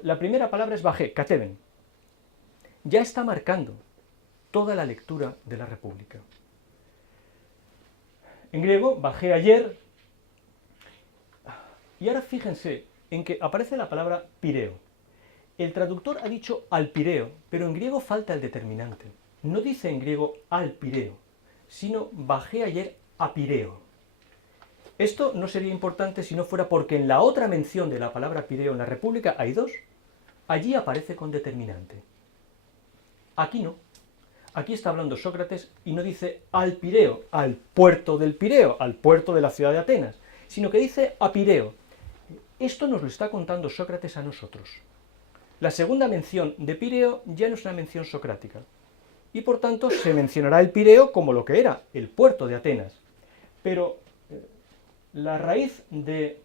La primera palabra es bajé, kateben. Ya está marcando toda la lectura de la República. En griego, bajé ayer. Y ahora fíjense en que aparece la palabra pireo. El traductor ha dicho al pireo, pero en griego falta el determinante. No dice en griego al pireo, sino bajé ayer a Pireo. Esto no sería importante si no fuera porque en la otra mención de la palabra pireo en la República hay dos. Allí aparece con determinante. Aquí no. Aquí está hablando Sócrates y no dice al Pireo, al puerto del Pireo, al puerto de la ciudad de Atenas, sino que dice a Pireo. Esto nos lo está contando Sócrates a nosotros. La segunda mención de Pireo ya no es una mención socrática. Y por tanto se mencionará el Pireo como lo que era, el puerto de Atenas. Pero la raíz de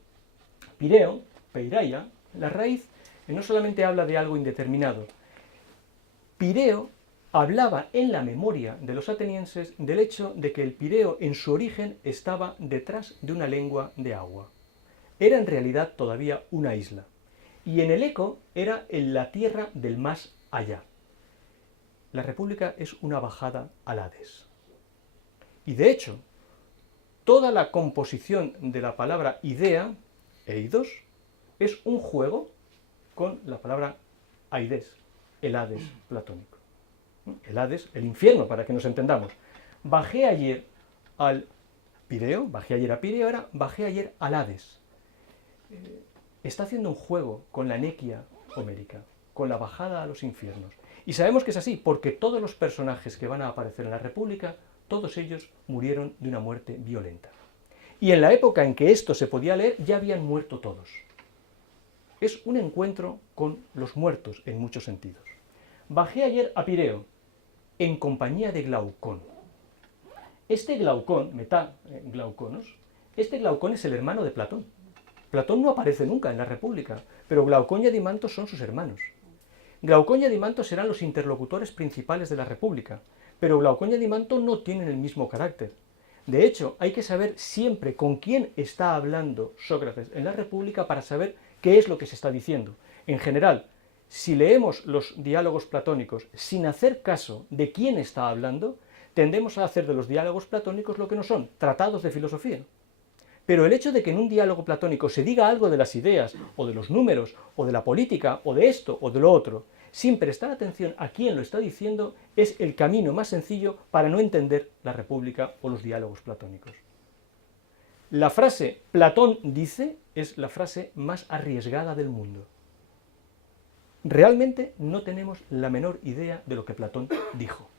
Pireo, peiraia, la raíz no solamente habla de algo indeterminado. Pireo hablaba en la memoria de los atenienses del hecho de que el Pireo en su origen estaba detrás de una lengua de agua. Era en realidad todavía una isla. Y en el eco era en la tierra del más allá. La República es una bajada al Hades. Y de hecho, toda la composición de la palabra idea, eidos, es un juego con la palabra aides, el Hades platónico. El Hades, el infierno, para que nos entendamos. Bajé ayer al Pireo, bajé ayer a Pireo, ahora bajé ayer al Hades. Está haciendo un juego con la nequia homérica, con la bajada a los infiernos. Y sabemos que es así, porque todos los personajes que van a aparecer en la República, todos ellos murieron de una muerte violenta. Y en la época en que esto se podía leer, ya habían muerto todos. Es un encuentro con los muertos en muchos sentidos. Bajé ayer a Pireo, en compañía de Glaucón. Este Glaucón, Glauconos, este Glaucón es el hermano de Platón. Platón no aparece nunca en la República, pero Glaucón y Adimanto son sus hermanos. Glaucón y Adimanto serán los interlocutores principales de la República, pero Glaucón y Adimanto no tienen el mismo carácter. De hecho, hay que saber siempre con quién está hablando Sócrates en la República para saber qué es lo que se está diciendo. En general, si leemos los diálogos platónicos sin hacer caso de quién está hablando, tendemos a hacer de los diálogos platónicos lo que no son, tratados de filosofía. Pero el hecho de que en un diálogo platónico se diga algo de las ideas, o de los números, o de la política, o de esto, o de lo otro, sin prestar atención a quién lo está diciendo, es el camino más sencillo para no entender la República o los diálogos platónicos. La frase Platón dice es la frase más arriesgada del mundo. Realmente no tenemos la menor idea de lo que Platón dijo.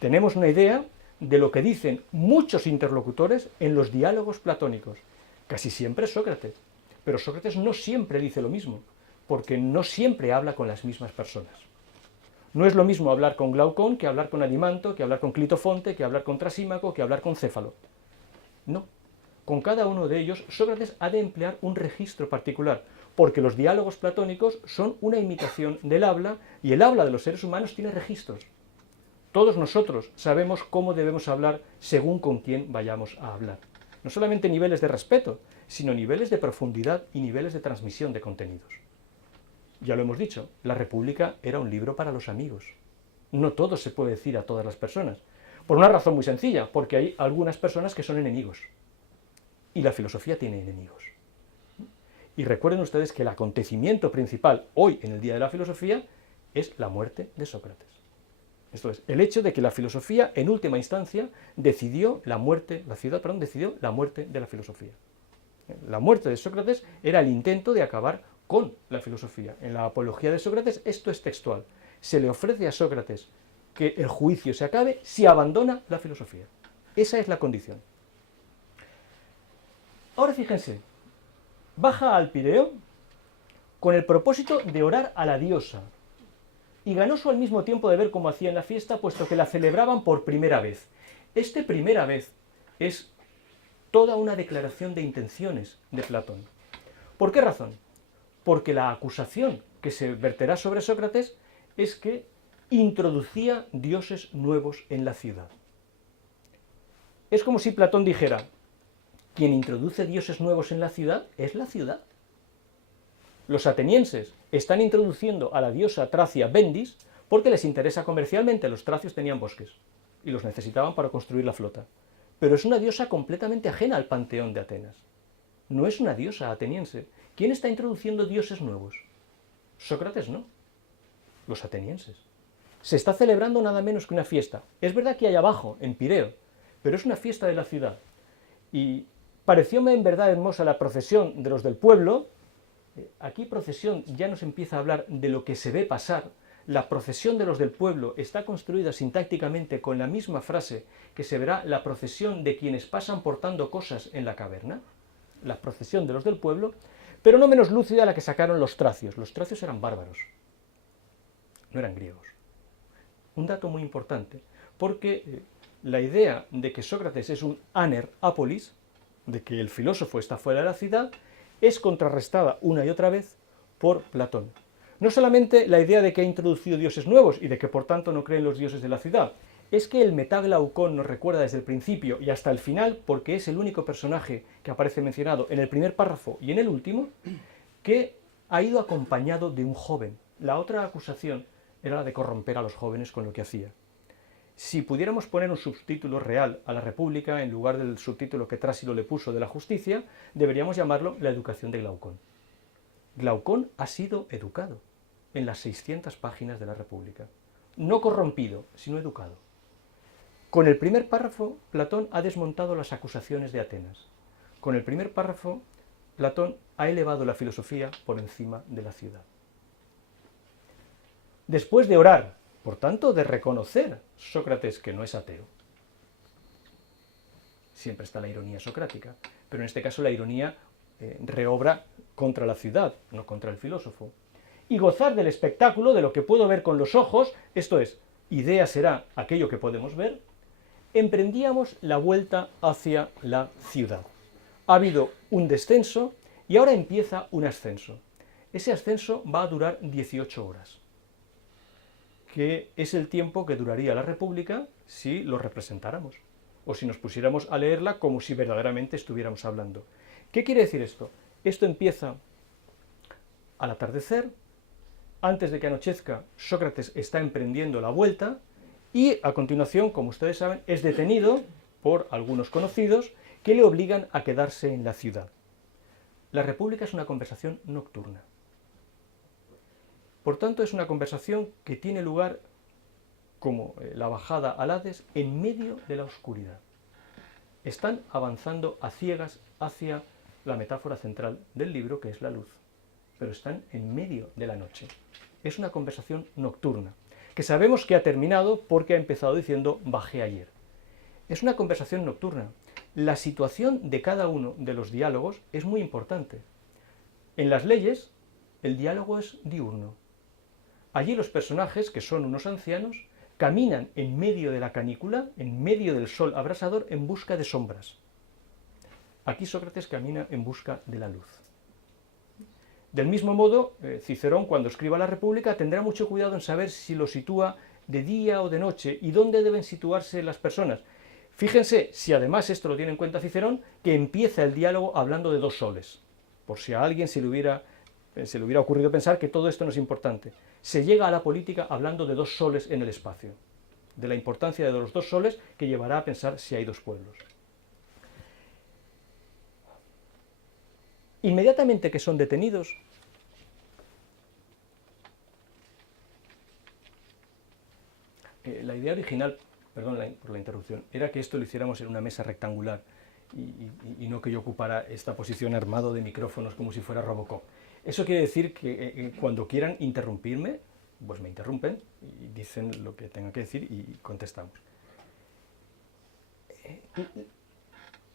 Tenemos una idea de lo que dicen muchos interlocutores en los diálogos platónicos. Casi siempre Sócrates. Pero Sócrates no siempre dice lo mismo, porque no siempre habla con las mismas personas. No es lo mismo hablar con Glaucón que hablar con Adimanto, que hablar con Clitofonte, que hablar con Trasímaco, que hablar con Céfalo. No. Con cada uno de ellos, Sócrates ha de emplear un registro particular, porque los diálogos platónicos son una imitación del habla, y el habla de los seres humanos tiene registros. Todos nosotros sabemos cómo debemos hablar según con quién vayamos a hablar. No solamente niveles de respeto, sino niveles de profundidad y niveles de transmisión de contenidos. Ya lo hemos dicho, la República era un libro para los amigos. No todo se puede decir a todas las personas. Por una razón muy sencilla, porque hay algunas personas que son enemigos. Y la filosofía tiene enemigos. Y recuerden ustedes que el acontecimiento principal hoy en el Día de la Filosofía es la muerte de Sócrates. Esto es, el hecho de que la filosofía, en última instancia, decidió la muerte de la filosofía. La muerte de Sócrates era el intento de acabar con la filosofía. En la apología de Sócrates esto es textual. Se le ofrece a Sócrates que el juicio se acabe si abandona la filosofía. Esa es la condición. Ahora fíjense, baja al Pireo con el propósito de orar a la diosa, y ganoso al mismo tiempo de ver cómo hacían la fiesta, puesto que la celebraban por primera vez. Este primera vez es toda una declaración de intenciones de Platón. ¿Por qué razón? Porque la acusación que se verterá sobre Sócrates es que introducía dioses nuevos en la ciudad. Es como si Platón dijera, quien introduce dioses nuevos en la ciudad es la ciudad. Los atenienses están introduciendo a la diosa Tracia Bendis porque les interesa comercialmente. Los tracios tenían bosques y los necesitaban para construir la flota. Pero es una diosa completamente ajena al panteón de Atenas. No es una diosa ateniense. ¿Quién está introduciendo dioses nuevos? Sócrates no. Los atenienses. Se está celebrando nada menos que una fiesta. Es verdad que hay abajo, en Pireo, pero es una fiesta de la ciudad. Y parecióme en verdad hermosa la procesión de los del pueblo. Aquí procesión ya nos empieza a hablar de lo que se ve pasar. La procesión de los del pueblo está construida sintácticamente con la misma frase que se verá la procesión de quienes pasan portando cosas en la caverna. La procesión de los del pueblo, pero no menos lúcida la que sacaron los tracios. Los tracios eran bárbaros, no eran griegos. Un dato muy importante, porque la idea de que Sócrates es un aner apolis, de que el filósofo está fuera de la ciudad, es contrarrestada una y otra vez por Platón. No solamente la idea de que ha introducido dioses nuevos y de que por tanto no creen los dioses de la ciudad, es que el Metaglaukon nos recuerda desde el principio y hasta el final, porque es el único personaje que aparece mencionado en el primer párrafo y en el último, que ha ido acompañado de un joven. La otra acusación era la de corromper a los jóvenes con lo que hacía. Si pudiéramos poner un subtítulo real a la República en lugar del subtítulo que Trásilo le puso de la justicia, deberíamos llamarlo la educación de Glaucón. Glaucón ha sido educado en las 600 páginas de la República. No corrompido, sino educado. Con el primer párrafo, Platón ha desmontado las acusaciones de Atenas. Con el primer párrafo, Platón ha elevado la filosofía por encima de la ciudad. Después de orar, por tanto, de reconocer Sócrates que no es ateo. Siempre está la ironía socrática, pero en este caso la ironía reobra contra la ciudad, no contra el filósofo. Y gozar del espectáculo, de lo que puedo ver con los ojos, esto es, idea será aquello que podemos ver, emprendíamos la vuelta hacia la ciudad. Ha habido un descenso y ahora empieza un ascenso. Ese ascenso va a durar 18 horas, que es el tiempo que duraría la República si lo representáramos, o si nos pusiéramos a leerla como si verdaderamente estuviéramos hablando. ¿Qué quiere decir esto? Esto empieza al atardecer, antes de que anochezca, Sócrates está emprendiendo la vuelta y a continuación, como ustedes saben, es detenido por algunos conocidos que le obligan a quedarse en la ciudad. La República es una conversación nocturna. Por tanto, es una conversación que tiene lugar, como la bajada al Hades, en medio de la oscuridad. Están avanzando a ciegas hacia la metáfora central del libro, que es la luz, pero están en medio de la noche. Es una conversación nocturna, que sabemos que ha terminado porque ha empezado diciendo bajé ayer. Es una conversación nocturna. La situación de cada uno de los diálogos es muy importante. En las leyes, el diálogo es diurno. Allí los personajes, que son unos ancianos, caminan en medio de la canícula, en medio del sol abrasador, en busca de sombras. Aquí Sócrates camina en busca de la luz. Del mismo modo, Cicerón, cuando escriba la República, tendrá mucho cuidado en saber si lo sitúa de día o de noche y dónde deben situarse las personas. Fíjense, si además esto lo tiene en cuenta Cicerón, que empieza el diálogo hablando de dos soles, por si a alguien se le hubiera ocurrido pensar que todo esto no es importante. Se llega a la política hablando de dos soles en el espacio, de la importancia de los dos soles que llevará a pensar si hay dos pueblos. Inmediatamente que son detenidos, la idea original, perdón por la interrupción, era que esto lo hiciéramos en una mesa rectangular y no que yo ocupara esta posición armado de micrófonos como si fuera Robocop. Eso quiere decir que cuando quieran interrumpirme, pues me interrumpen y dicen lo que tengan que decir y contestamos.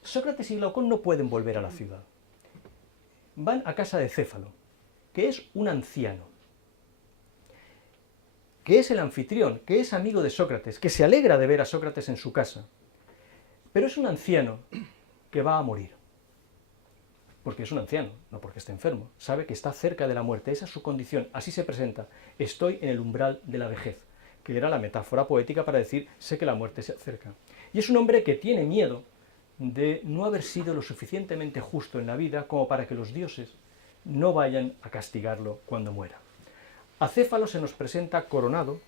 Sócrates y Glaucón no pueden volver a la ciudad. Van a casa de Céfalo, que es un anciano, que es el anfitrión, que es amigo de Sócrates, que se alegra de ver a Sócrates en su casa. Pero es un anciano que va a morir. Porque es un anciano, no porque esté enfermo. Sabe que está cerca de la muerte, esa es su condición, así se presenta. Estoy en el umbral de la vejez, que era la metáfora poética para decir, sé que la muerte se acerca. Y es un hombre que tiene miedo de no haber sido lo suficientemente justo en la vida como para que los dioses no vayan a castigarlo cuando muera. Acéfalo se nos presenta coronado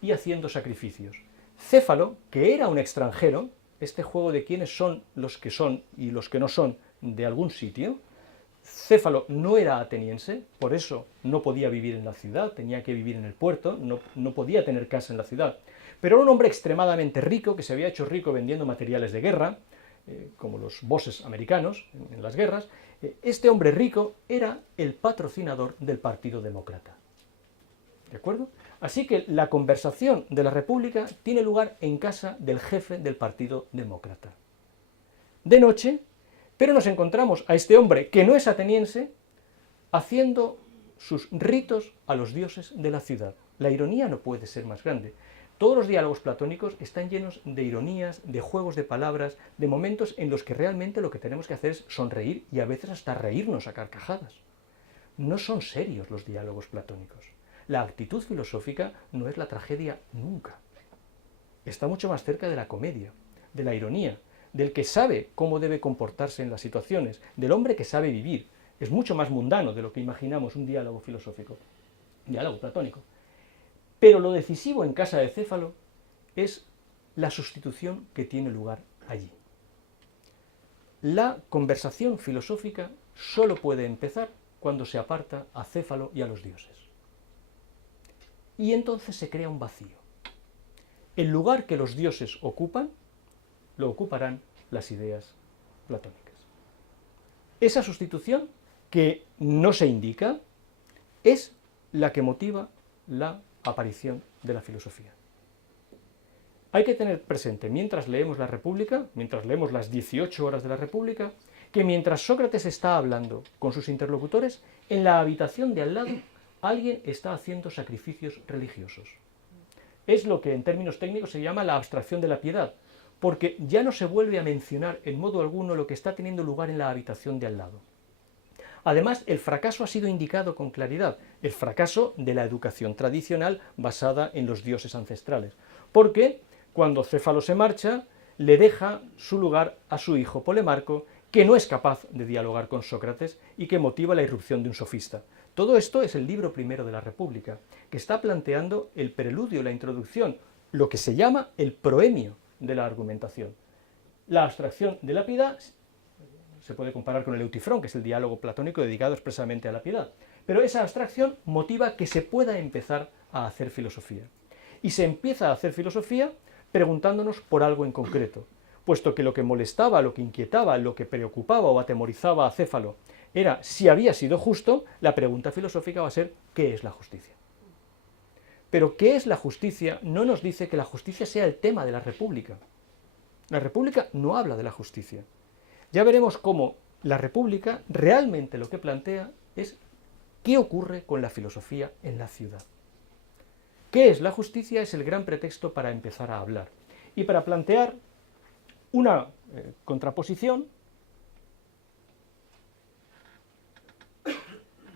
y haciendo sacrificios. Céfalo, que era un extranjero, este juego de quiénes son y los que no son de algún sitio, Céfalo no era ateniense, por eso no podía vivir en la ciudad, tenía que vivir en el puerto, no podía tener casa en la ciudad. Pero era un hombre extremadamente rico, que se había hecho rico vendiendo materiales de guerra, como los bosses americanos en las guerras. Este hombre rico era el patrocinador del Partido Demócrata. ¿De acuerdo? Así que la conversación de la República tiene lugar en casa del jefe del Partido Demócrata. De noche, pero nos encontramos a este hombre, que no es ateniense, haciendo sus ritos a los dioses de la ciudad. La ironía no puede ser más grande. Todos los diálogos platónicos están llenos de ironías, de juegos de palabras, de momentos en los que realmente lo que tenemos que hacer es sonreír y a veces hasta reírnos a carcajadas. No son serios los diálogos platónicos. La actitud filosófica no es la tragedia nunca. Está mucho más cerca de la comedia, de la ironía, del que sabe cómo debe comportarse en las situaciones, del hombre que sabe vivir. Es mucho más mundano de lo que imaginamos un diálogo filosófico, diálogo platónico. Pero lo decisivo en casa de Céfalo es la sustitución que tiene lugar allí. La conversación filosófica solo puede empezar cuando se aparta a Céfalo y a los dioses. Y entonces se crea un vacío. El lugar que los dioses ocupan, lo ocuparán las ideas platónicas. Esa sustitución, que no se indica, es la que motiva la aparición de la filosofía. Hay que tener presente, mientras leemos la República, mientras leemos las 18 horas de la República, que mientras Sócrates está hablando con sus interlocutores, en la habitación de al lado alguien está haciendo sacrificios religiosos. Es lo que en términos técnicos se llama la abstracción de la piedad, porque ya no se vuelve a mencionar en modo alguno lo que está teniendo lugar en la habitación de al lado. Además, el fracaso ha sido indicado con claridad, el fracaso de la educación tradicional basada en los dioses ancestrales, porque cuando Céfalo se marcha, le deja su lugar a su hijo Polemarco, que no es capaz de dialogar con Sócrates y que motiva la irrupción de un sofista. Todo esto es el libro primero de la República, que está planteando el preludio, la introducción, lo que se llama el proemio de la argumentación. La abstracción de la piedad se puede comparar con el Eutifrón, que es el diálogo platónico dedicado expresamente a la piedad, pero esa abstracción motiva que se pueda empezar a hacer filosofía. Y se empieza a hacer filosofía preguntándonos por algo en concreto, puesto que lo que molestaba, lo que inquietaba, lo que preocupaba o atemorizaba a Céfalo era si había sido justo, la pregunta filosófica va a ser ¿qué es la justicia? Pero ¿qué es la justicia? No nos dice que la justicia sea el tema de la República. La República no habla de la justicia. Ya veremos cómo la República realmente lo que plantea es qué ocurre con la filosofía en la ciudad. ¿Qué es la justicia? Es el gran pretexto para empezar a hablar y para plantear una contraposición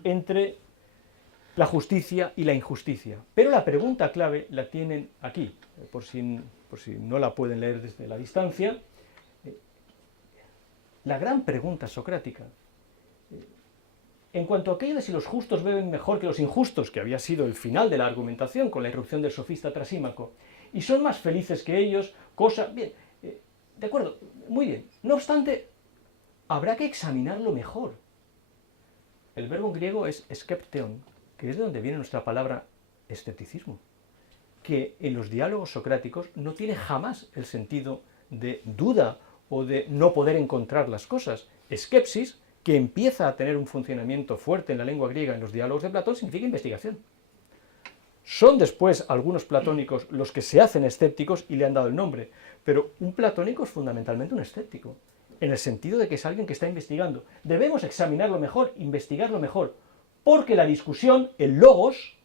entre la justicia y la injusticia. Pero la pregunta clave la tienen aquí, por si no la pueden leer desde la distancia. La gran pregunta socrática, en cuanto a aquello de si los justos beben mejor que los injustos, que había sido el final de la argumentación con la irrupción del sofista Trasímaco, y son más felices que ellos, bien, de acuerdo, muy bien. No obstante, habrá que examinarlo mejor. El verbo en griego es skepteon, que es de donde viene nuestra palabra escepticismo, que en los diálogos socráticos no tiene jamás el sentido de duda o de no poder encontrar las cosas. Skepsis, que empieza a tener un funcionamiento fuerte en la lengua griega en los diálogos de Platón, significa investigación. Son después algunos platónicos los que se hacen escépticos y le han dado el nombre, pero un platónico es fundamentalmente un escéptico, en el sentido de que es alguien que está investigando. Debemos examinarlo mejor, investigarlo mejor, porque la discusión, el logos,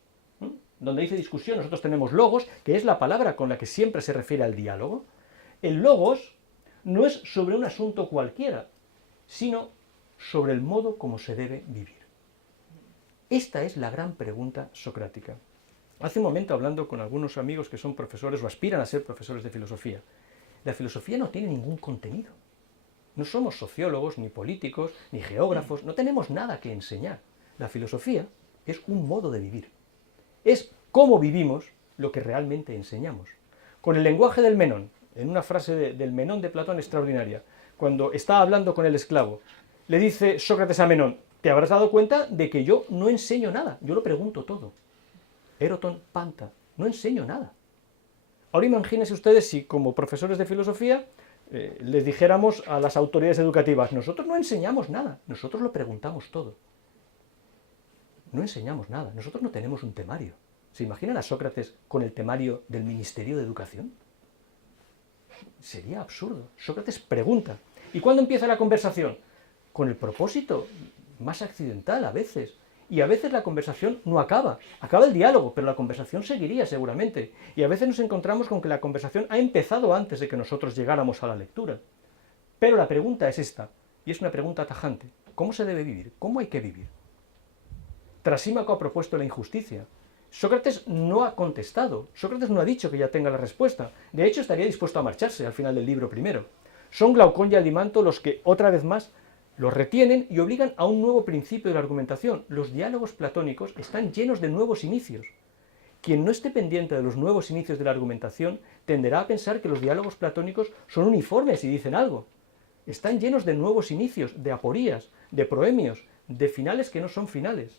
donde dice discusión nosotros tenemos logos, que es la palabra con la que siempre se refiere al diálogo. El logos no es sobre un asunto cualquiera, sino sobre el modo como se debe vivir. Esta es la gran pregunta socrática. Hace un momento, hablando con algunos amigos que son profesores o aspiran a ser profesores de filosofía, la filosofía no tiene ningún contenido. No somos sociólogos, ni políticos, ni geógrafos, no tenemos nada que enseñar. La filosofía es un modo de vivir. Es cómo vivimos lo que realmente enseñamos. Con el lenguaje del Menón, en una frase del Menón de Platón extraordinaria, cuando está hablando con el esclavo, le dice Sócrates a Menón: te habrás dado cuenta de que yo no enseño nada, yo lo pregunto todo. Eroton panta, no enseño nada. Ahora imagínense ustedes si como profesores de filosofía les dijéramos a las autoridades educativas: nosotros no enseñamos nada, nosotros lo preguntamos todo. No enseñamos nada, nosotros no tenemos un temario. ¿Se imaginan a Sócrates con el temario del Ministerio de Educación? Sería absurdo. Sócrates pregunta. ¿Y cuándo empieza la conversación? Con el propósito más accidental a veces. Y a veces la conversación no acaba. Acaba el diálogo, pero la conversación seguiría seguramente. Y a veces nos encontramos con que la conversación ha empezado antes de que nosotros llegáramos a la lectura. Pero la pregunta es esta, y es una pregunta tajante. ¿Cómo se debe vivir? ¿Cómo hay que vivir? Trasímaco ha propuesto la injusticia. Sócrates no ha contestado. Sócrates no ha dicho que ya tenga la respuesta. De hecho, estaría dispuesto a marcharse al final del libro primero. Son Glaucón y Alimanto los que, otra vez más, los retienen y obligan a un nuevo principio de la argumentación. Los diálogos platónicos están llenos de nuevos inicios. Quien no esté pendiente de los nuevos inicios de la argumentación tenderá a pensar que los diálogos platónicos son uniformes y dicen algo. Están llenos de nuevos inicios, de aporías, de proemios, de finales que no son finales.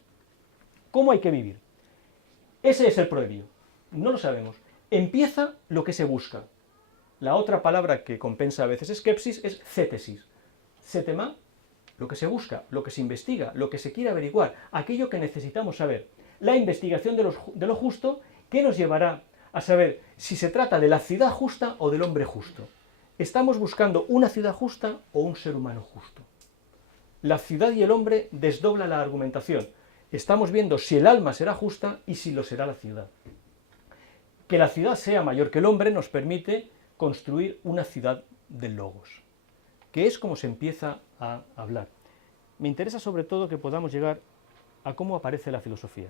¿Cómo hay que vivir? Ese es el proemio. No lo sabemos. Empieza lo que se busca. La otra palabra que compensa a veces skepsis es cétesis. Cetema, lo que se busca, lo que se investiga, lo que se quiere averiguar, aquello que necesitamos saber. La investigación de lo justo, que nos llevará a saber si se trata de la ciudad justa o del hombre justo. ¿Estamos buscando una ciudad justa o un ser humano justo? La ciudad y el hombre desdobla la argumentación. Estamos viendo si el alma será justa y si lo será la ciudad. Que la ciudad sea mayor que el hombre nos permite construir una ciudad del logos, que es como se empieza a hablar. Me interesa sobre todo que podamos llegar a cómo aparece la filosofía.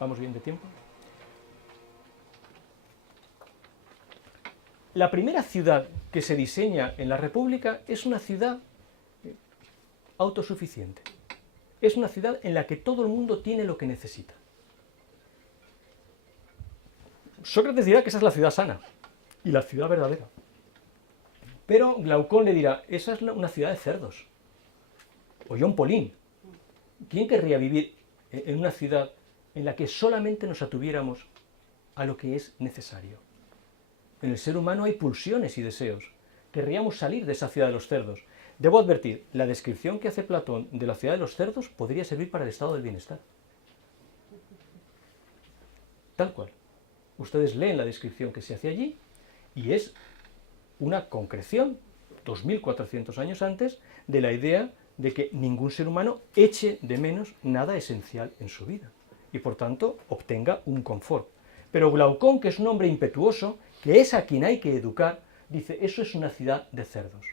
¿Vamos bien de tiempo? La primera ciudad que se diseña en la República es una ciudad autosuficiente. Es una ciudad en la que todo el mundo tiene lo que necesita. Sócrates dirá que esa es la ciudad sana y la ciudad verdadera. Pero Glaucón le dirá: esa es una ciudad de cerdos. O John Pauline. ¿Quién querría vivir en una ciudad en la que solamente nos atuviéramos a lo que es necesario? En el ser humano hay pulsiones y deseos. Querríamos salir de esa ciudad de los cerdos. Debo advertir, la descripción que hace Platón de la ciudad de los cerdos podría servir para el estado del bienestar. Tal cual. Ustedes leen la descripción que se hace allí y es una concreción, 2400 años antes, de la idea de que ningún ser humano eche de menos nada esencial en su vida y por tanto obtenga un confort. Pero Glaucón, que es un hombre impetuoso, que es a quien hay que educar, dice: eso es una ciudad de cerdos.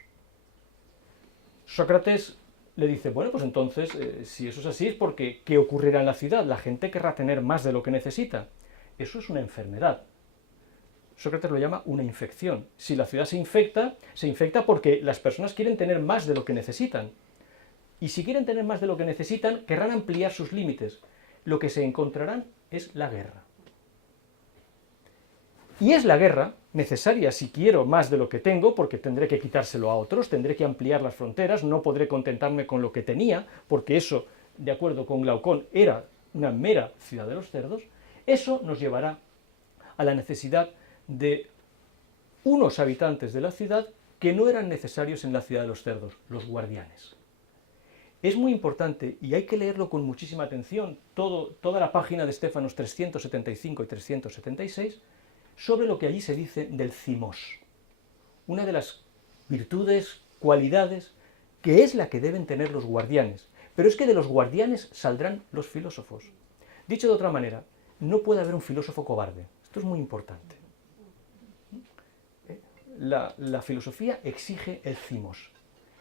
Sócrates le dice: bueno, pues entonces, si eso es así, es porque ¿qué ocurrirá en la ciudad? La gente querrá tener más de lo que necesita. Eso es una enfermedad. Sócrates lo llama una infección. Si la ciudad se infecta porque las personas quieren tener más de lo que necesitan. Y si quieren tener más de lo que necesitan, querrán ampliar sus límites. Lo que se encontrarán es la guerra. Y es la guerra necesaria si quiero más de lo que tengo, porque tendré que quitárselo a otros, tendré que ampliar las fronteras, no podré contentarme con lo que tenía, porque eso, de acuerdo con Glaucón, era una mera ciudad de los cerdos. Eso nos llevará a la necesidad de unos habitantes de la ciudad que no eran necesarios en la ciudad de los cerdos, los guardianes. Es muy importante, y hay que leerlo con muchísima atención, toda la página de Estéfanos 375 y 376, sobre lo que allí se dice del cimos, una de las virtudes, cualidades, que es la que deben tener los guardianes. Pero es que de los guardianes saldrán los filósofos. Dicho de otra manera, no puede haber un filósofo cobarde. Esto es muy importante. La filosofía exige el cimos.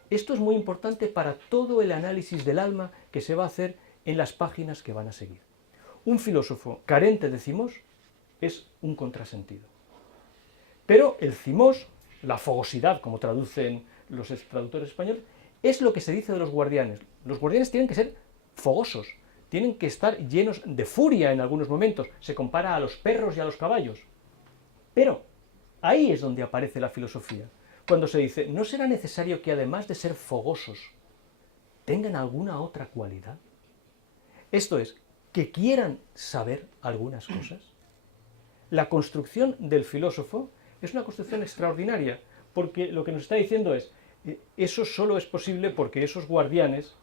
Esto es muy importante para todo el análisis del alma que se va a hacer en las páginas que van a seguir. Un filósofo carente de cimos es un contrasentido. Pero el cimos, la fogosidad, como traducen los traductores españoles, es lo que se dice de los guardianes. Los guardianes tienen que ser fogosos, tienen que estar llenos de furia en algunos momentos, se compara a los perros y a los caballos. Pero ahí es donde aparece la filosofía, cuando se dice, ¿no será necesario que además de ser fogosos, tengan alguna otra cualidad? Esto es, que quieran saber algunas cosas. La construcción del filósofo es una construcción extraordinaria, porque lo que nos está diciendo es, eso solo es posible porque esos guardianes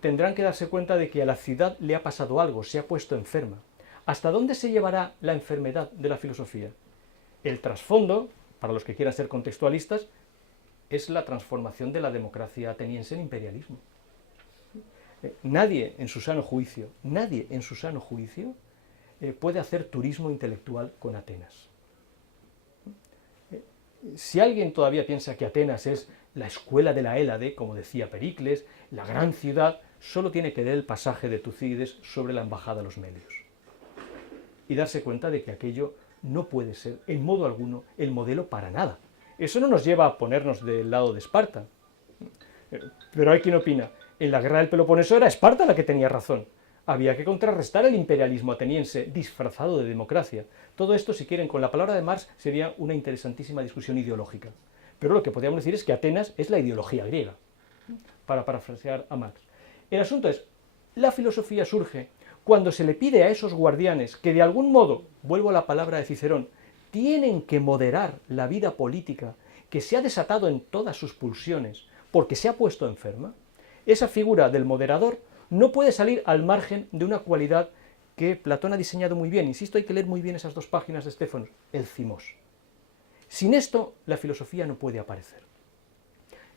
tendrán que darse cuenta de que a la ciudad le ha pasado algo, se ha puesto enferma. ¿Hasta dónde se llevará la enfermedad de la filosofía? El trasfondo, para los que quieran ser contextualistas, es la transformación de la democracia ateniense en imperialismo. Nadie en su sano juicio puede hacer turismo intelectual con Atenas. Si alguien todavía piensa que Atenas es la escuela de la Hélade, como decía Pericles, la gran ciudad, solo tiene que leer el pasaje de Tucídides sobre la embajada a los Melios y darse cuenta de que aquello no puede ser, en modo alguno, el modelo para nada. Eso no nos lleva a ponernos del lado de Esparta. Pero hay quien opina, en la guerra del Peloponeso era Esparta la que tenía razón. Había que contrarrestar el imperialismo ateniense disfrazado de democracia. Todo esto, si quieren, con la palabra de Marx, sería una interesantísima discusión ideológica. Pero lo que podríamos decir es que Atenas es la ideología griega, para parafrasear a Marx. El asunto es, la filosofía surge cuando se le pide a esos guardianes que de algún modo, vuelvo a la palabra de Cicerón, tienen que moderar la vida política que se ha desatado en todas sus pulsiones porque se ha puesto enferma. Esa figura del moderador no puede salir al margen de una cualidad que Platón ha diseñado muy bien. Insisto, hay que leer muy bien esas 2 páginas de Estéfanos, el cimos. Sin esto, la filosofía no puede aparecer.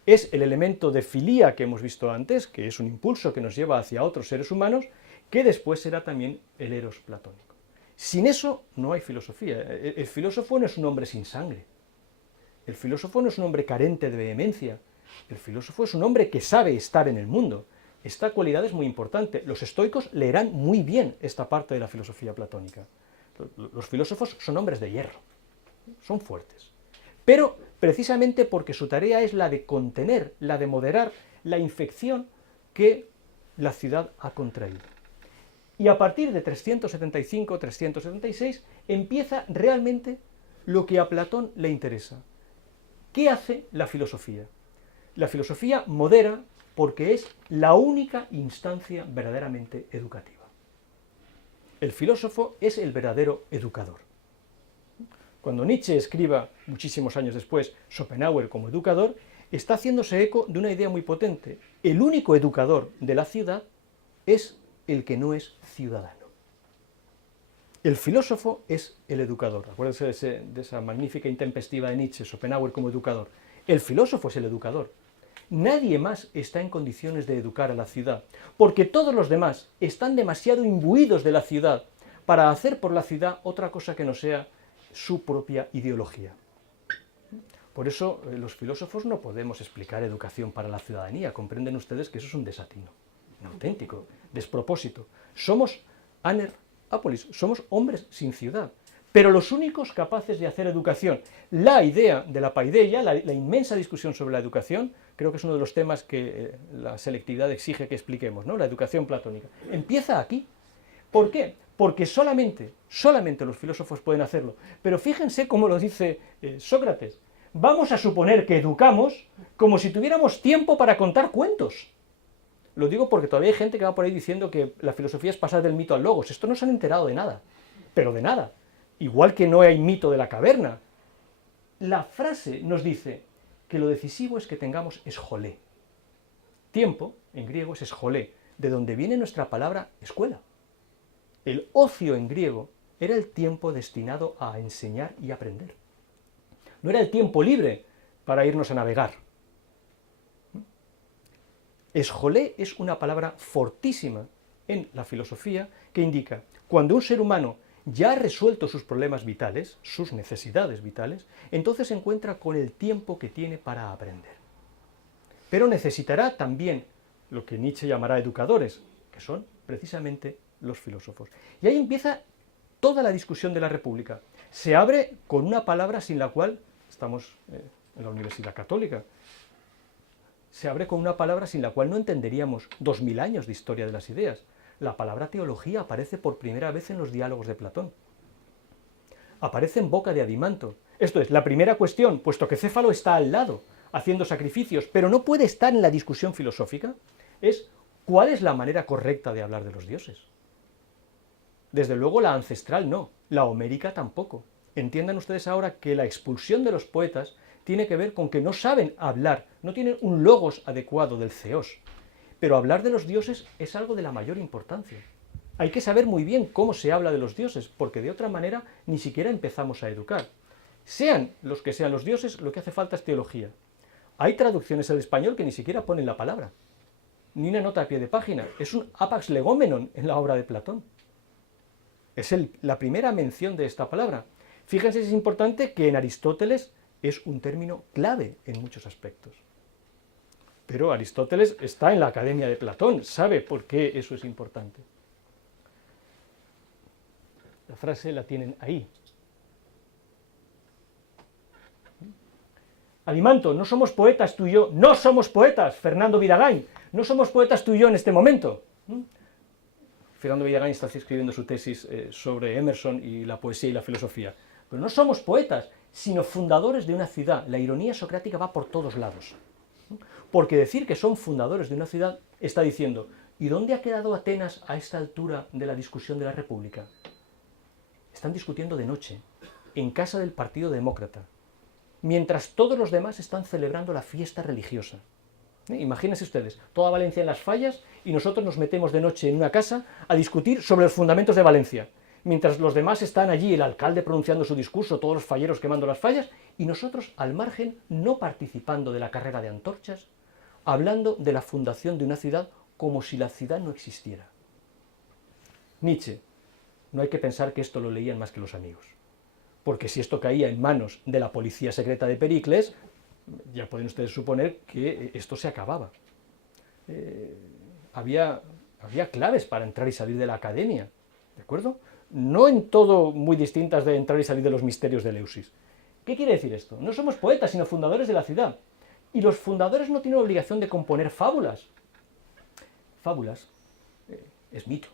Es el elemento de filía que hemos visto antes, que es un impulso que nos lleva hacia otros seres humanos, que después será también el eros platónico. Sin eso no hay filosofía. El filósofo no es un hombre sin sangre. El filósofo no es un hombre carente de vehemencia. El filósofo es un hombre que sabe estar en el mundo. Esta cualidad es muy importante. Los estoicos leerán muy bien esta parte de la filosofía platónica. Los filósofos son hombres de hierro, son fuertes. Pero precisamente porque su tarea es la de contener, la de moderar la infección que la ciudad ha contraído. Y a partir de 375-376 empieza realmente lo que a Platón le interesa. ¿Qué hace la filosofía? La filosofía modera porque es la única instancia verdaderamente educativa. El filósofo es el verdadero educador. Cuando Nietzsche escriba, muchísimos años después, Schopenhauer como educador, está haciéndose eco de una idea muy potente. El único educador de la ciudad es el que no es ciudadano. El filósofo es el educador. Acuérdense de esa magnífica intempestiva de Nietzsche, Schopenhauer como educador. El filósofo es el educador. Nadie más está en condiciones de educar a la ciudad, porque todos los demás están demasiado imbuidos de la ciudad para hacer por la ciudad otra cosa que no sea su propia ideología. Por eso los filósofos no podemos explicar educación para la ciudadanía. Comprenden ustedes que eso es un desatino, un auténtico despropósito. Somos aner apolis, somos hombres sin ciudad, pero los únicos capaces de hacer educación. La idea de la paideia, la inmensa discusión sobre la educación, creo que es uno de los temas que la selectividad exige que expliquemos, ¿no? La educación platónica. Empieza aquí. ¿Por qué? Porque solamente los filósofos pueden hacerlo. Pero fíjense cómo lo dice Sócrates. Vamos a suponer que educamos como si tuviéramos tiempo para contar cuentos. Lo digo porque todavía hay gente que va por ahí diciendo que la filosofía es pasar del mito al logos. Esto no se han enterado de nada, pero de nada. Igual que no hay mito de la caverna. La frase nos dice que lo decisivo es que tengamos esjolé. Tiempo, en griego, es esjolé, de donde viene nuestra palabra escuela. El ocio en griego era el tiempo destinado a enseñar y aprender. No era el tiempo libre para irnos a navegar. Esjolé es una palabra fortísima en la filosofía que indica cuando un ser humano ya ha resuelto sus problemas vitales, sus necesidades vitales, entonces se encuentra con el tiempo que tiene para aprender. Pero necesitará también lo que Nietzsche llamará educadores, que son precisamente los filósofos. Y ahí empieza toda la discusión de la República. Se abre con una palabra sin la cual estamos en la Universidad Católica. se abre con una palabra sin la cual no entenderíamos 2000 años de historia de las ideas. La palabra teología aparece por primera vez en los diálogos de Platón. Aparece en boca de Adimanto. Esto es, la primera cuestión, puesto que Céfalo está al lado, haciendo sacrificios, pero no puede estar en la discusión filosófica, es ¿cuál es la manera correcta de hablar de los dioses? Desde luego la ancestral no, la homérica tampoco. Entiendan ustedes ahora que la expulsión de los poetas tiene que ver con que no saben hablar, no tienen un logos adecuado del theos. Pero hablar de los dioses es algo de la mayor importancia. Hay que saber muy bien cómo se habla de los dioses, porque de otra manera ni siquiera empezamos a educar. Sean los que sean los dioses, lo que hace falta es teología. Hay traducciones al español que ni siquiera ponen la palabra, ni una nota a pie de página. Es un apax legomenon en la obra de Platón. Es la primera mención de esta palabra. Fíjense si es importante que en Aristóteles es un término clave en muchos aspectos. Pero Aristóteles está en la Academia de Platón, sabe por qué eso es importante. La frase la tienen ahí. Adimanto, no somos poetas tú y yo, no somos poetas, Fernando Vidagain, no somos poetas tú y yo en este momento. Fernando Vidagain está escribiendo su tesis sobre Emerson y la poesía y la filosofía. Pero no somos poetas, sino fundadores de una ciudad. La ironía socrática va por todos lados. Porque decir que son fundadores de una ciudad está diciendo, ¿y dónde ha quedado Atenas a esta altura de la discusión de la República? Están discutiendo de noche, en casa del Partido Demócrata, mientras todos los demás están celebrando la fiesta religiosa. Imagínense ustedes, toda Valencia en las fallas y nosotros nos metemos de noche en una casa a discutir sobre los fundamentos de Valencia, mientras los demás están allí, el alcalde pronunciando su discurso, todos los falleros quemando las fallas, y nosotros al margen no participando de la carrera de antorchas, hablando de la fundación de una ciudad como si la ciudad no existiera. Nietzsche, no hay que pensar que esto lo leían más que los amigos, porque si esto caía en manos de la policía secreta de Pericles, ya pueden ustedes suponer que esto se acababa. Había claves para entrar y salir de la academia, ¿de acuerdo? No en todo muy distintas de entrar y salir de los misterios de Eleusis. ¿Qué quiere decir esto? No somos poetas, sino fundadores de la ciudad. Y los fundadores no tienen obligación de componer fábulas. Fábulas es mito.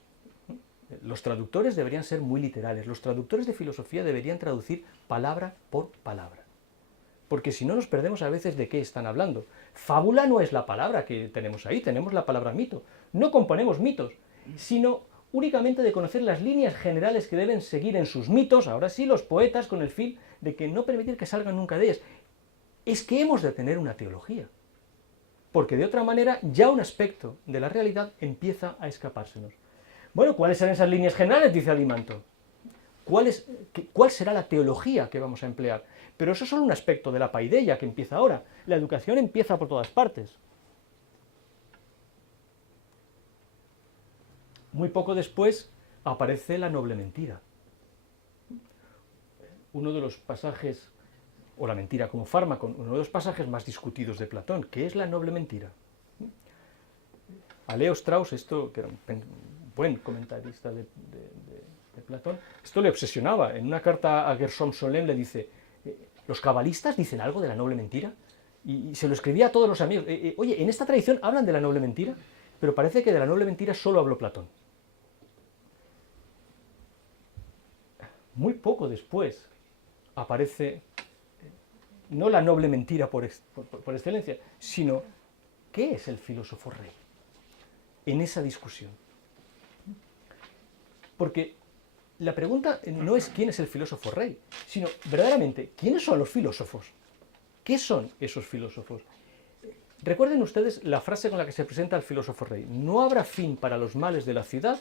Los traductores deberían ser muy literales. Los traductores de filosofía deberían traducir palabra por palabra. Porque si no nos perdemos a veces de qué están hablando. Fábula no es la palabra que tenemos ahí, tenemos la palabra mito. No componemos mitos, sino únicamente de conocer las líneas generales que deben seguir en sus mitos, ahora sí, los poetas, con el fin de que no permitir que salgan nunca de ellas. Es que hemos de tener una teología, porque de otra manera ya un aspecto de la realidad empieza a escapársenos. Bueno, ¿cuáles serán esas líneas generales?, dice Adimanto. ¿Cuál será la teología que vamos a emplear? Pero eso es solo un aspecto de la paideia que empieza ahora. La educación empieza por todas partes. Muy poco después aparece la noble mentira. Uno de los pasajes, o la mentira como fármaco, uno de los pasajes más discutidos de Platón. ¿Qué es la noble mentira? A Leo Strauss, que era un buen comentarista de Platón, esto le obsesionaba. En una carta a Gershom Solem le dice, ¿los cabalistas dicen algo de la noble mentira? Y se lo escribía a todos los amigos. Oye, en esta tradición hablan de la noble mentira, pero parece que de la noble mentira solo habló Platón. Muy poco después aparece no la noble mentira por excelencia, sino ¿qué es el filósofo rey? En esa discusión. Porque la pregunta no es quién es el filósofo rey, sino verdaderamente, ¿quiénes son los filósofos? ¿Qué son esos filósofos? Recuerden ustedes la frase con la que se presenta el filósofo rey. No habrá fin para los males de la ciudad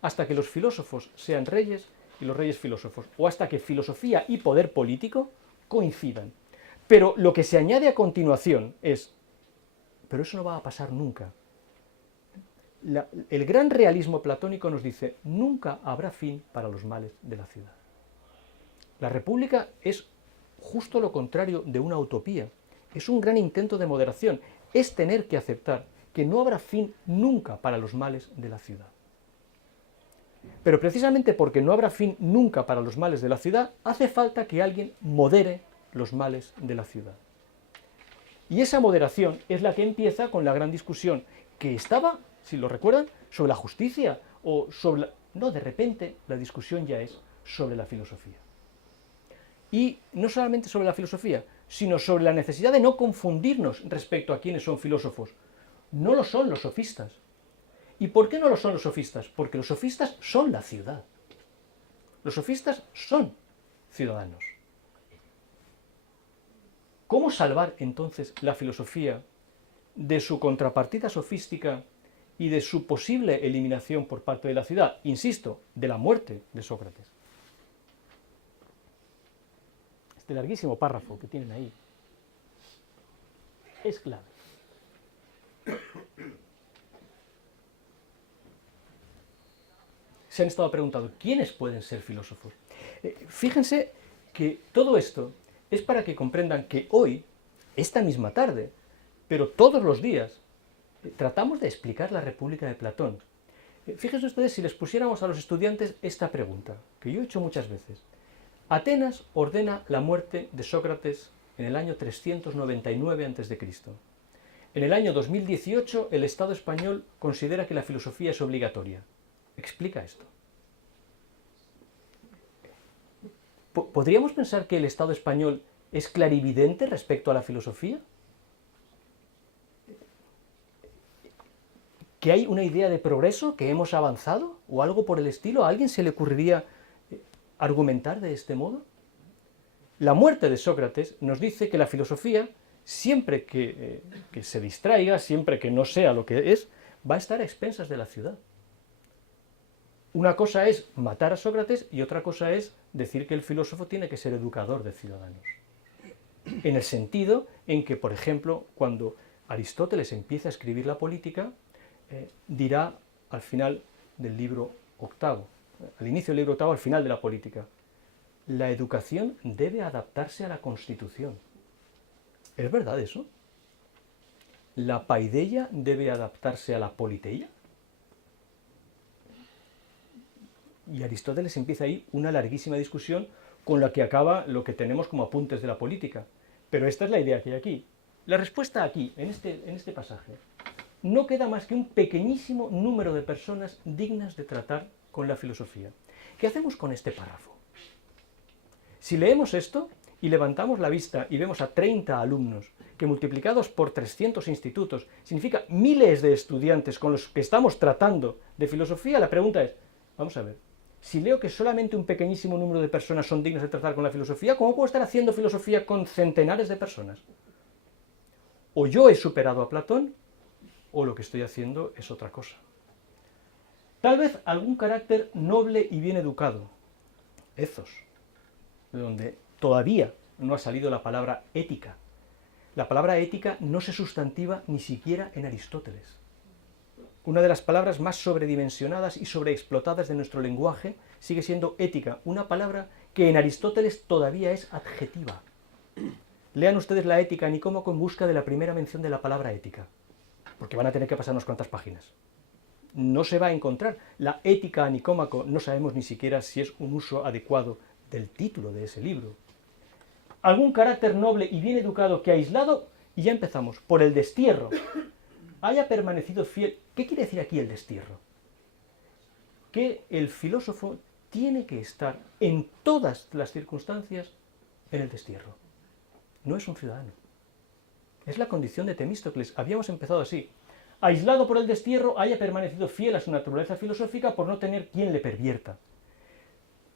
hasta que los filósofos sean reyes y los reyes filósofos, o hasta que filosofía y poder político coincidan. Pero lo que se añade a continuación es, pero eso no va a pasar nunca. El gran realismo platónico nos dice, nunca habrá fin para los males de la ciudad. La república es justo lo contrario de una utopía, es un gran intento de moderación, es tener que aceptar que no habrá fin nunca para los males de la ciudad. Pero precisamente porque no habrá fin nunca para los males de la ciudad, hace falta que alguien modere los males de la ciudad. Y esa moderación es la que empieza con la gran discusión, que estaba, si lo recuerdan, sobre la justicia o sobre la... No, de repente la discusión ya es sobre la filosofía. Y no solamente sobre la filosofía, sino sobre la necesidad de no confundirnos respecto a quiénes son filósofos. No lo son los sofistas. ¿Y por qué no lo son los sofistas? Porque los sofistas son la ciudad. Los sofistas son ciudadanos. ¿Cómo salvar entonces la filosofía de su contrapartida sofística y de su posible eliminación por parte de la ciudad? Insisto, de la muerte de Sócrates. Este larguísimo párrafo que tienen ahí es clave. Se han estado preguntando, ¿quiénes pueden ser filósofos? Fíjense que todo esto es para que comprendan que hoy, esta misma tarde, pero todos los días, tratamos de explicar la República de Platón. Fíjense ustedes si les pusiéramos a los estudiantes esta pregunta, que yo he hecho muchas veces. Atenas ordena la muerte de Sócrates en el año 399 a.C. En el año 2018 el Estado español considera que la filosofía es obligatoria. Explica esto. ¿Podríamos pensar que el Estado español es clarividente respecto a la filosofía? ¿Que hay una idea de progreso, que hemos avanzado o algo por el estilo? ¿A alguien se le ocurriría argumentar de este modo? La muerte de Sócrates nos dice que la filosofía, siempre que se distraiga, siempre que no sea lo que es, va a estar a expensas de la ciudad. Una cosa es matar a Sócrates y otra cosa es decir que el filósofo tiene que ser educador de ciudadanos. En el sentido en que, por ejemplo, cuando Aristóteles empieza a escribir la política, dirá al final del libro octavo, al inicio del libro octavo, al final de la política, la educación debe adaptarse a la Constitución. ¿Es verdad eso? ¿La paideia debe adaptarse a la politeia? Y Aristóteles empieza ahí una larguísima discusión con la que acaba lo que tenemos como apuntes de la política. Pero esta es la idea que hay aquí. La respuesta aquí, en este pasaje, no queda más que un pequeñísimo número de personas dignas de tratar con la filosofía. ¿Qué hacemos con este párrafo? Si leemos esto y levantamos la vista y vemos a 30 alumnos, que multiplicados por 300 institutos significa miles de estudiantes con los que estamos tratando de filosofía, la pregunta es, vamos a ver, si leo que solamente un pequeñísimo número de personas son dignas de tratar con la filosofía, ¿cómo puedo estar haciendo filosofía con centenares de personas? O yo he superado a Platón, o lo que estoy haciendo es otra cosa. Tal vez algún carácter noble y bien educado, ethos, de donde todavía no ha salido la palabra ética. La palabra ética no se sustantiva ni siquiera en Aristóteles. Una de las palabras más sobredimensionadas y sobreexplotadas de nuestro lenguaje sigue siendo ética, una palabra que en Aristóteles todavía es adjetiva. Lean ustedes la Ética a Nicómaco en busca de la primera mención de la palabra ética, porque van a tener que pasar unas cuantas páginas. No se va a encontrar. La Ética a Nicómaco no sabemos ni siquiera si es un uso adecuado del título de ese libro. Algún carácter noble y bien educado que aislado, y ya empezamos, por el destierro, haya permanecido fiel. ¿Qué quiere decir aquí el destierro? Que el filósofo tiene que estar en todas las circunstancias en el destierro. No es un ciudadano. Es la condición de Temístocles. Habíamos empezado así. Aislado por el destierro, haya permanecido fiel a su naturaleza filosófica por no tener quien le pervierta.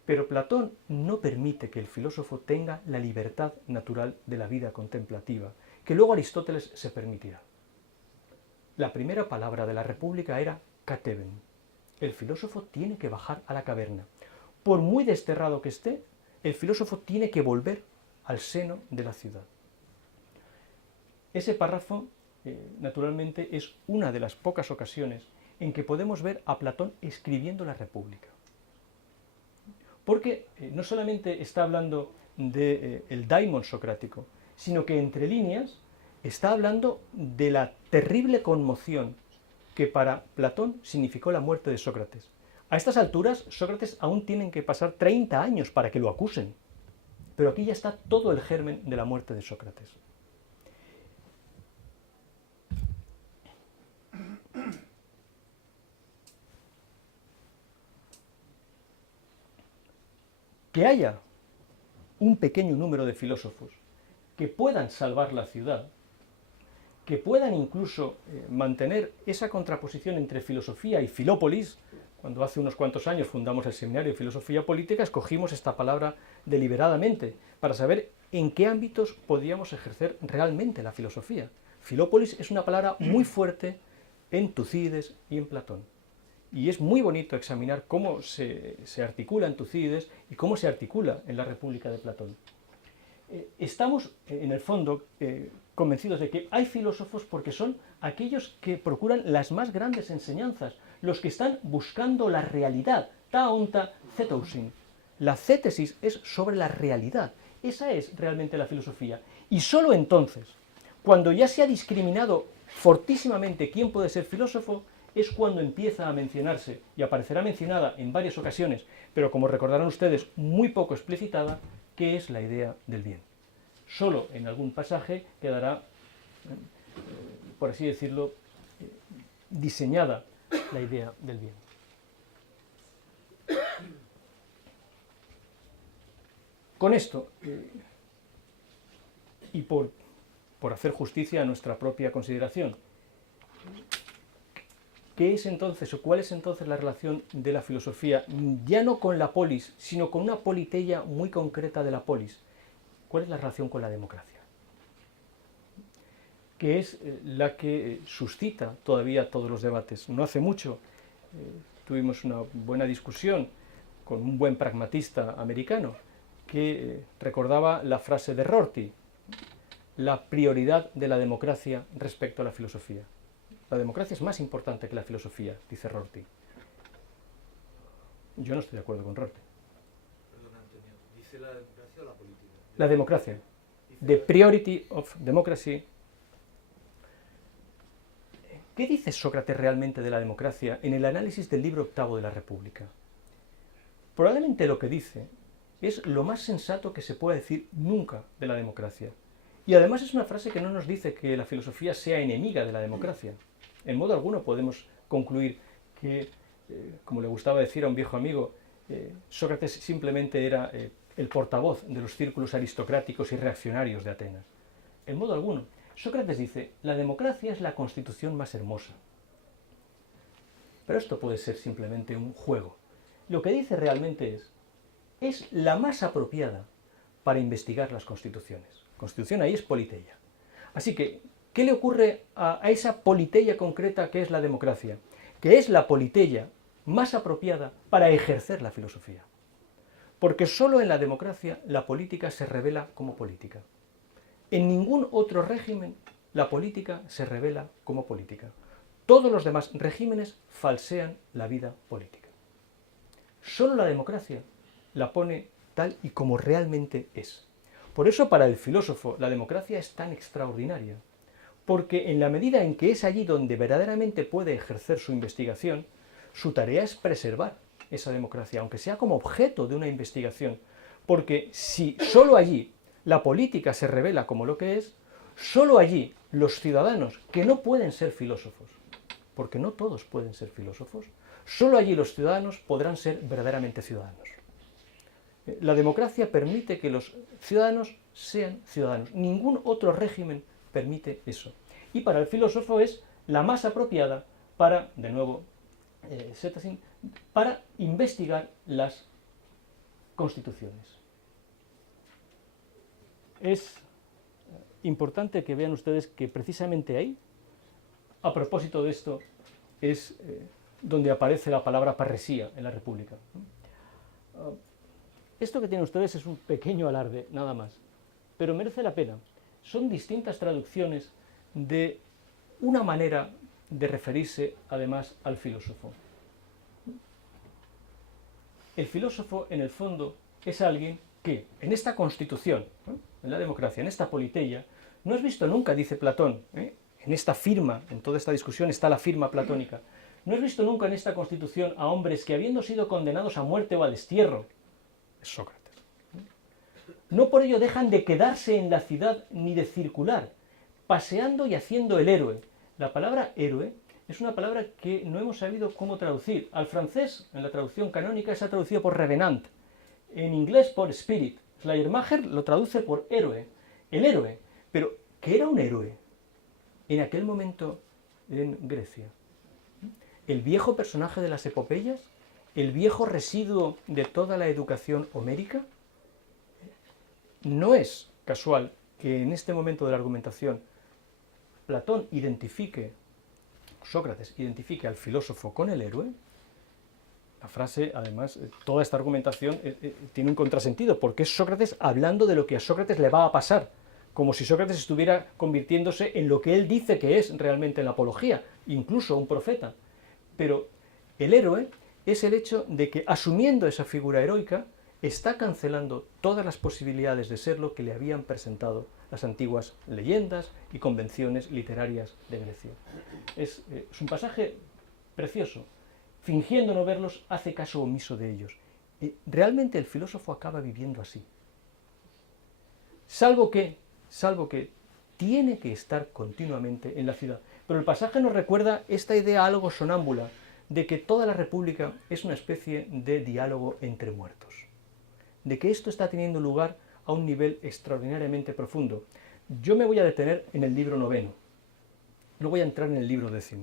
Pero Platón no permite que el filósofo tenga la libertad natural de la vida contemplativa, que luego Aristóteles se permitirá. La primera palabra de la República era kateben. El filósofo tiene que bajar a la caverna. Por muy desterrado que esté, el filósofo tiene que volver al seno de la ciudad. Ese párrafo, naturalmente, es una de las pocas ocasiones en que podemos ver a Platón escribiendo la República. Porque no solamente está hablando del daimon socrático, sino que entre líneas está hablando de la terrible conmoción que para Platón significó la muerte de Sócrates. A estas alturas, Sócrates aún tienen que pasar 30 años para que lo acusen. Pero aquí ya está todo el germen de la muerte de Sócrates. que haya un pequeño número de filósofos que puedan salvar la ciudad, que puedan incluso mantener esa contraposición entre filosofía y filópolis. Cuando hace unos cuantos años fundamos el Seminario de Filosofía Política, escogimos esta palabra deliberadamente para saber en qué ámbitos podíamos ejercer realmente la filosofía. Filópolis es una palabra muy fuerte en Tucídides y en Platón. Y es muy bonito examinar cómo se articula en Tucídides y cómo se articula en la República de Platón. Estamos, en el fondo, convencidos de que hay filósofos porque son aquellos que procuran las más grandes enseñanzas, los que están buscando la realidad, ta onta zetousin. La cétesis es sobre la realidad, esa es realmente la filosofía. Y solo entonces, cuando ya se ha discriminado fortísimamente quién puede ser filósofo, es cuando empieza a mencionarse, y aparecerá mencionada en varias ocasiones, pero como recordarán ustedes, muy poco explicitada, qué es la idea del bien. Solo en algún pasaje quedará, por así decirlo, diseñada la idea del bien. Con esto, y por hacer justicia a nuestra propia consideración, ¿qué es entonces, o cuál es entonces la relación de la filosofía, ya no con la polis, sino con una politeia muy concreta de la polis? ¿Cuál es la relación con la democracia? Que es la que suscita todavía todos los debates. No hace mucho tuvimos una buena discusión con un buen pragmatista americano que recordaba la frase de Rorty, la prioridad de la democracia respecto a la filosofía. La democracia es más importante que la filosofía, dice Rorty. Yo no estoy de acuerdo con Rorty. Perdón, Antonio, ¿dice la democracia o la política? La democracia. The priority of democracy. ¿Qué dice Sócrates realmente de la democracia en el análisis del libro octavo de la República? Probablemente lo que dice es lo más sensato que se pueda decir nunca de la democracia. Y además es una frase que no nos dice que la filosofía sea enemiga de la democracia. En modo alguno podemos concluir que, como le gustaba decir a un viejo amigo, Sócrates simplemente era el portavoz de los círculos aristocráticos y reaccionarios de Atenas. En modo alguno. Sócrates dice, la democracia es la constitución más hermosa. Pero esto puede ser simplemente un juego. Lo que dice realmente es la más apropiada para investigar las constituciones. Constitución ahí es politeia. Así que, ¿qué le ocurre a esa politeia concreta que es la democracia? Que es la politeia más apropiada para ejercer la filosofía. Porque solo en la democracia la política se revela como política. En ningún otro régimen la política se revela como política. Todos los demás regímenes falsean la vida política. Solo la democracia la pone tal y como realmente es. Por eso para el filósofo la democracia es tan extraordinaria, porque en la medida en que es allí donde verdaderamente puede ejercer su investigación, su tarea es preservar esa democracia, aunque sea como objeto de una investigación, porque si solo allí la política se revela como lo que es, solo allí los ciudadanos, que no pueden ser filósofos, porque no todos pueden ser filósofos, solo allí los ciudadanos podrán ser verdaderamente ciudadanos. La democracia permite que los ciudadanos sean ciudadanos. Ningún otro régimen permite eso. Y para el filósofo es la más apropiada para, de nuevo, para investigar las constituciones. Es importante que vean ustedes que precisamente ahí, a propósito de esto, es donde aparece la palabra parresía en la República. Esto que tienen ustedes es un pequeño alarde, nada más, pero merece la pena. Son distintas traducciones de una manera de referirse, además, al filósofo. El filósofo, en el fondo, es alguien que, en esta constitución, en la democracia, en esta politeia, no has visto nunca, dice Platón, en esta firma, en toda esta discusión está la firma platónica, no has visto nunca en esta constitución a hombres que, habiendo sido condenados a muerte o a destierro, es Sócrates, no por ello dejan de quedarse en la ciudad ni de circular, paseando y haciendo el héroe. La palabra héroe es una palabra que no hemos sabido cómo traducir. Al francés, en la traducción canónica, está traducido por revenant. en inglés por spirit. Schleiermacher lo traduce por héroe, el héroe, pero ¿qué era un héroe en aquel momento en Grecia? El viejo personaje de las epopeyas, el viejo residuo de toda la educación homérica. No es casual que en este momento de la argumentación Platón Sócrates identifique al filósofo con el héroe. La frase, además, toda esta argumentación tiene un contrasentido, porque es Sócrates hablando de lo que a Sócrates le va a pasar, como si Sócrates estuviera convirtiéndose en lo que él dice que es realmente en la apología, incluso un profeta. Pero el héroe es el hecho de que, asumiendo esa figura heroica, está cancelando todas las posibilidades de ser lo que le habían presentado las antiguas leyendas y convenciones literarias de Grecia. Es un pasaje precioso. Fingiendo no verlos, hace caso omiso de ellos. Realmente el filósofo acaba viviendo así. Salvo que tiene que estar continuamente en la ciudad. Pero el pasaje nos recuerda esta idea algo sonámbula de que toda la República es una especie de diálogo entre muertos. De que esto está teniendo lugar a un nivel extraordinariamente profundo. Yo me voy a detener en el libro 9. No voy a entrar en el libro 10.